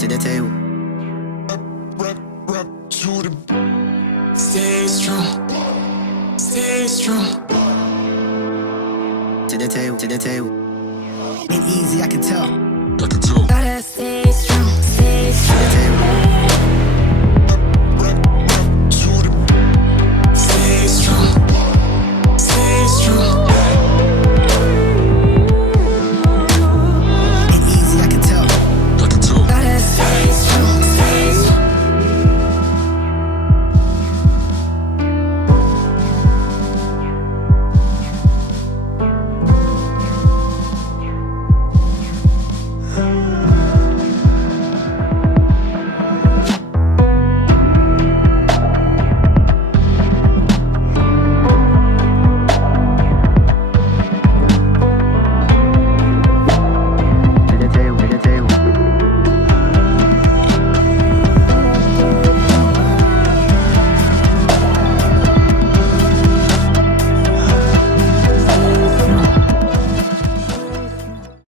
to the table. Stay strong, stay strong. To the table, to the table. Ain't easy, I can tell.